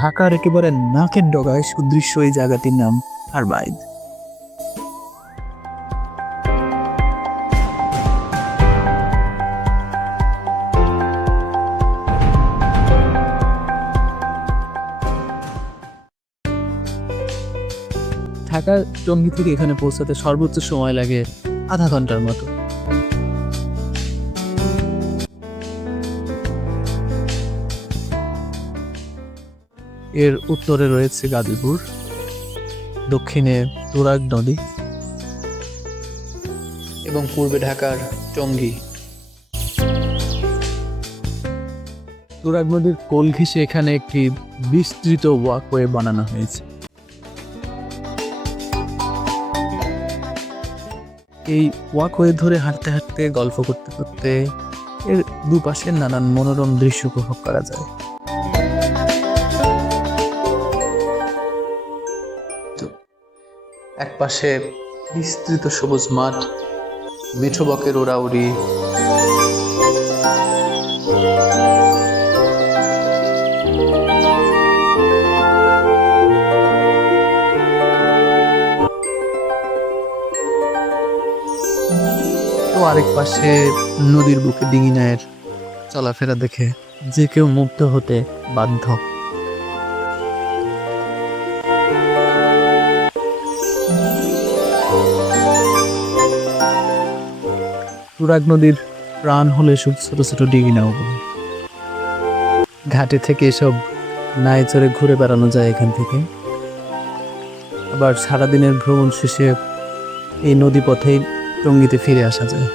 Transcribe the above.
ঢাকার একেবারে নাকের ডগায় সুদৃশ্য এই জায়গাটির নাম হারবাইদ ঢাকা টঙ্গী থেকে এখানে পৌঁছাতে সর্বোচ্চ সময় লাগে আধা ঘণ্টার মতো। এর উত্তরে রয়েছে গাজীপুর, দক্ষিণে তুরাগ নদী এবং পূর্বে ঢাকার টঙ্গী তুরাগ নদীর কোল ঘেঁষে এখানে একটি বিস্তৃত ওয়াকওয়ে বানানো হয়েছে। এই ওয়াকওয়ে ধরে হাঁটতে হাঁটতে, গল্প করতে করতে এর দুপাশের নানান মনোরম দৃশ্য উপভোগ করা যায়। এক পাশে বিস্তৃত সবুজ মাঠ, মিঠো বকের ওড়াউড়ি। আরেক পাশে নদীর বুকে ডিঙি নায়ের চলাফেরা দেখে যে কেউ মুগ্ধ হতে বাধ্য। তুরাগ নদীর প্রাণ হলে শুধু ছোট ছোট ডিঙি নাও ঘাটে থেকে এসব নাই চড়ে ঘুরে বেড়ানো যায় এখান থেকে। আবার সারাদিনের ভ্রমণ শেষে এই নদী পথেই টঙ্গিতে ফিরে আসা যায়।